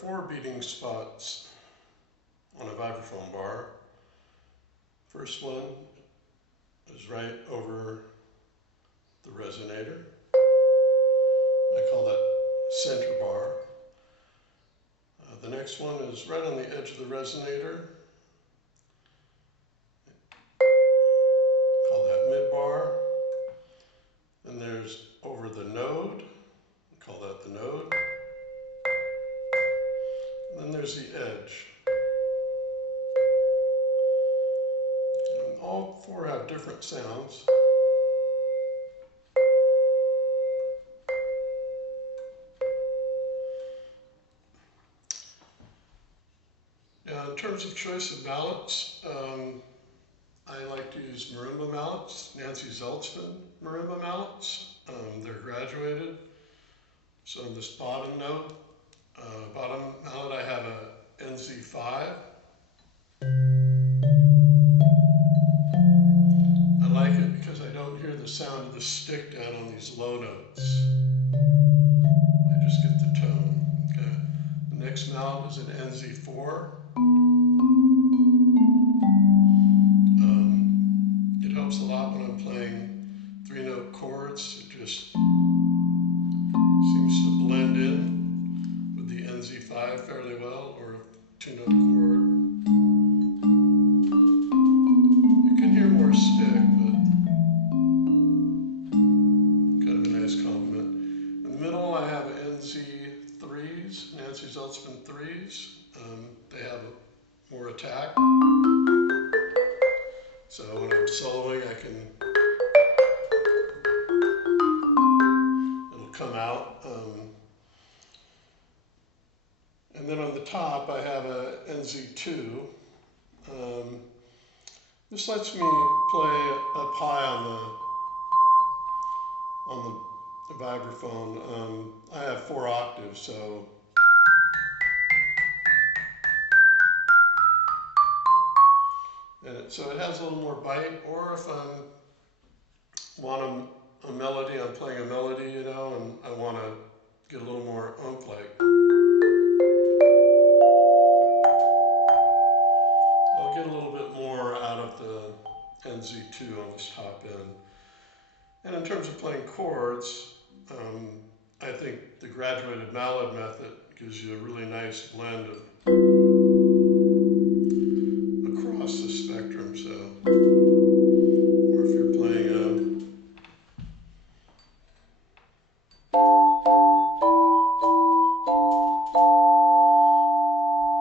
4 beating spots on a vibraphone bar. First one is right over the resonator. I call that center bar. The next one is right on the edge of the resonator. Call that mid bar. Then there's over the node. Call that the node. And then there's the edge. And all 4 have different sounds. In terms of choice of mallets, I like to use marimba mallets, Nancy Zeltsman marimba mallets. They're graduated. So in this bottom note, bottom mallet, I have a NZ5. I like it because I don't hear the sound of the stick down on these low notes. I just get the tone. Okay. The next mallet is an NZ4. It helps a lot when I'm playing 3-note chords. It just seems to blend in with the NZ5 fairly well, or a 2-note chord. You can hear more stick, but kind of a nice compliment. In the middle, I have NZ3s, Nancy Zeltsman 3s. They have more attack. So when I'm soloing, it'll come out. And then on the top, I have a NZ2. This lets me play up high on the vibraphone. I have 4 octaves, so so it has a little more bite. Or if I want a melody, I'm playing a melody, you know, and I want to get a little more oomph, like I'll get a little bit more out of the NZ2 on this top end. And in terms of playing chords, I think the graduated mallet method gives you a really nice blend of across the spectrum. So, or if you're playing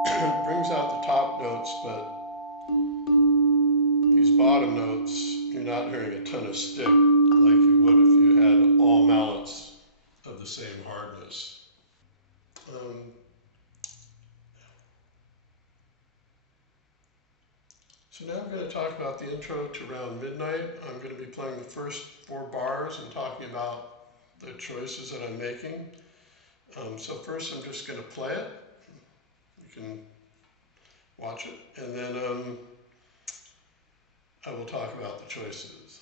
it brings out the top notes, but these bottom notes, you're not hearing a ton of stick like you would if you had all mallets of the same hardness. So now I'm going to talk about the intro to Round Midnight. I'm going to be playing the first 4 bars and talking about the choices that I'm making. So first I'm just going to play it. You can watch it, and then I will talk about the choices.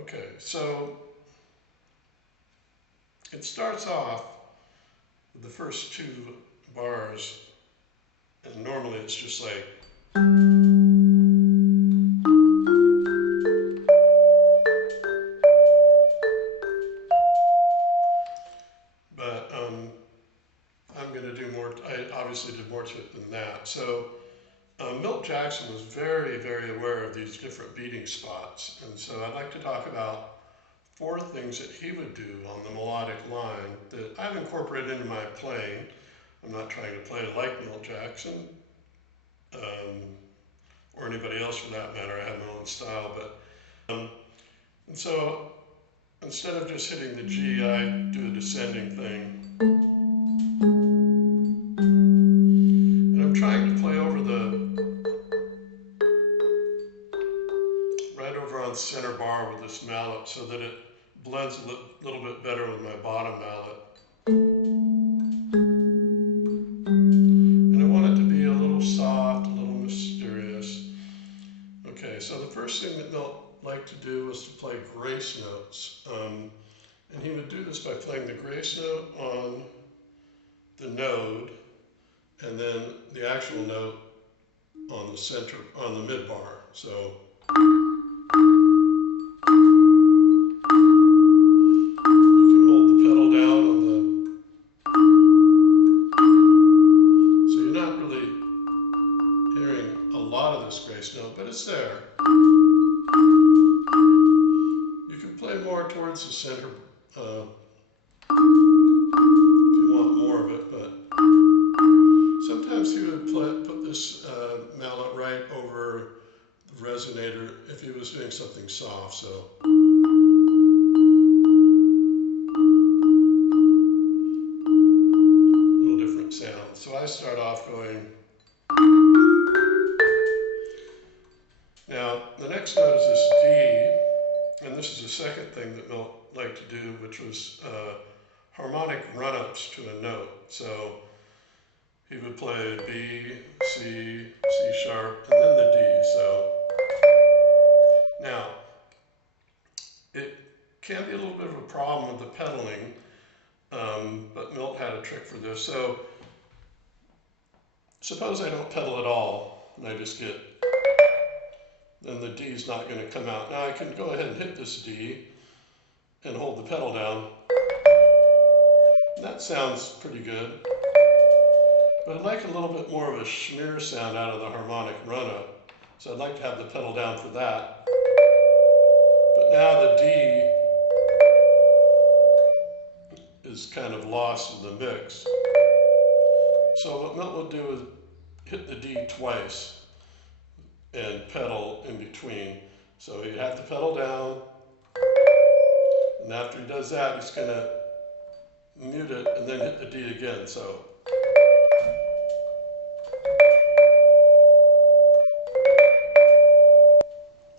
Okay, so it starts off with the first 2 bars, and normally it's just like, but I'm going to do more. I obviously did more to it than that. So Milt Jackson was very, very aware of these different beating spots, and so I'd like to talk about 4 things that he would do on the melodic line that I've incorporated into my playing. I'm not trying to play like Milt Jackson, or anybody else for that matter. I have my own style, but and so instead of just hitting the G, I do a descending thing. out so that it blends a little bit better with my bottom mallet. And I want it to be a little soft, a little mysterious. Okay, so the first thing that Milt liked to do was to play grace notes. And he would do this by playing the grace note on the node and then the actual note on the center, on the mid bar. So you can hold the pedal down on the, so you're not really hearing a lot of this grace note, but it's there. You can play more towards the center if you want more of it, but sometimes he would put this mallet right over the resonator if he was doing something soft. So little different sound. So I start off going. Now the next note is this D, and this is the second thing that Milt liked to do, which was harmonic run-ups to a note. So he would play B, C, C sharp, and then the D. So now it can be a little bit of a problem with the pedaling, but Milt had a trick for this. So suppose I don't pedal at all, and I just get, then the D is not going to come out. Now I can go ahead and hit this D and hold the pedal down. That sounds pretty good. But I'd like a little bit more of a schmear sound out of the harmonic run-up. So I'd like to have the pedal down for that. But now the D is kind of lost in the mix. So what Milt would do is hit the D twice and pedal in between. So you have to pedal down, and after he does that, he's going to mute it and then hit the D again. So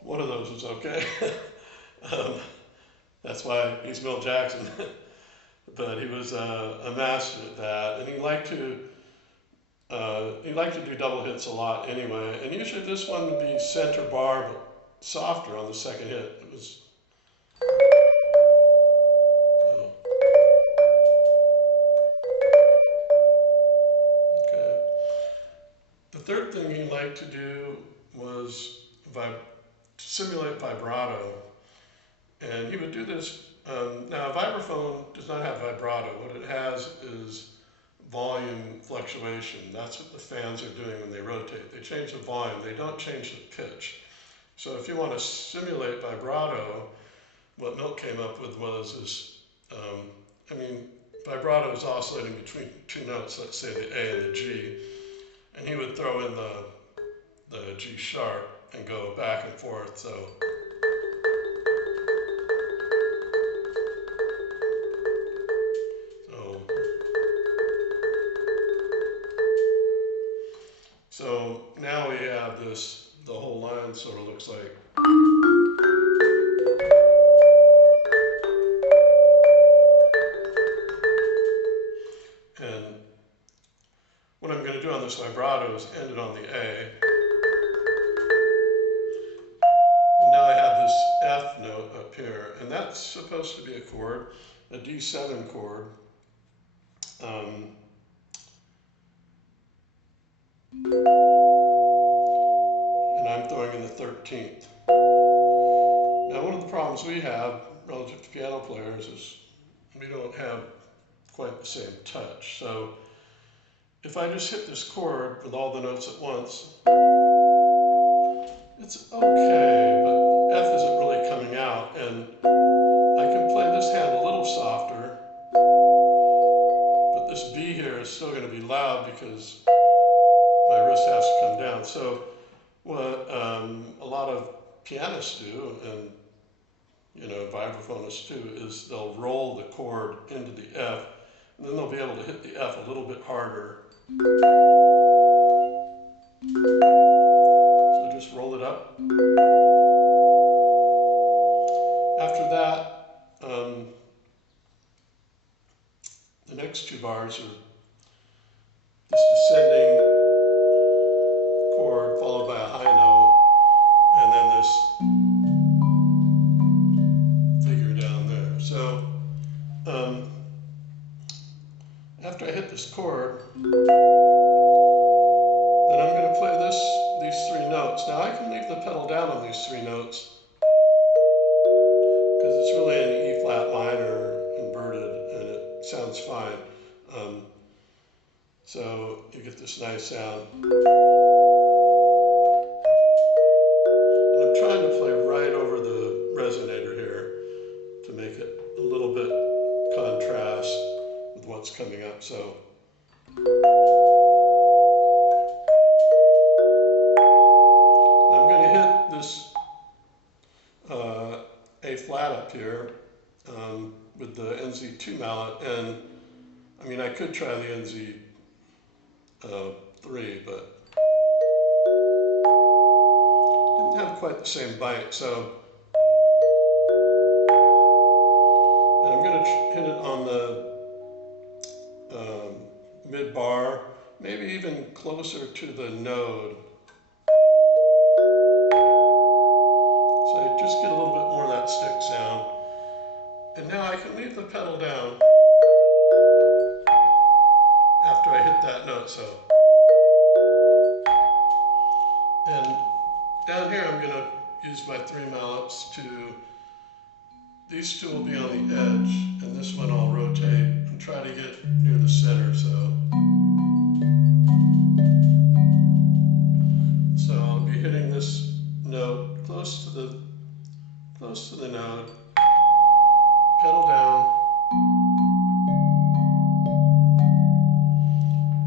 one of those is okay. That's why he's Milt Jackson. But he was a master at that, and he liked to do double hits a lot anyway. And usually this one would be center bar, but softer on the second hit. It was. Okay. The third thing he liked to do was simulate vibrato, and he would do this. Now, a vibraphone does not have vibrato. What it has is volume fluctuation. That's what the fans are doing when they rotate. They change the volume. They don't change the pitch. So if you want to simulate vibrato, what Milt came up with was this. Vibrato is oscillating between two notes. Let's say the A and the G, and he would throw in the G sharp and go back and forth. So now we have this, the whole line sort of looks like. And what I'm going to do on this vibrato is end it on the A. And now I have this F note up here, and that's supposed to be a chord, a D7 chord. And I'm throwing in the 13th. Now, one of the problems we have relative to piano players is we don't have quite the same touch. So if I just hit this chord with all the notes at once, it's okay, but F isn't really coming out, and I can play this hand a little softer, but this B here is still going to be loud because my wrist has to come down. So what a lot of pianists do, and vibraphonists too, is they'll roll the chord into the F, and then they'll be able to hit the F a little bit harder. So just roll it up. After the next two bars are this descending chord followed by a high note, and then this figure down there. So after I hit this chord, then I'm going to play these three notes. Now I can leave the pedal down on these three notes because it's really an E flat minor inverted and it sounds fine. So you get this nice sound. And I'm trying to play right over the resonator here to make it a little bit contrast with what's coming up. So I'm going to hit this A flat up here with the NZ2 mallet, and I mean I could try the NZ3, but didn't have quite the same bite. So and I'm going to hit it on the mid bar, maybe even closer to the node. So I just get a little bit more of that stick sound. And now I can leave the pedal down after I hit that note. So, and down here I'm going to use my three mallets to, these two will be on the edge, and this one I'll rotate and try to get near the center. So I'll be hitting this note close to the node, pedal down,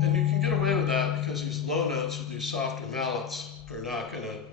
and you can get away with that because these low notes with these softer mallets are not going to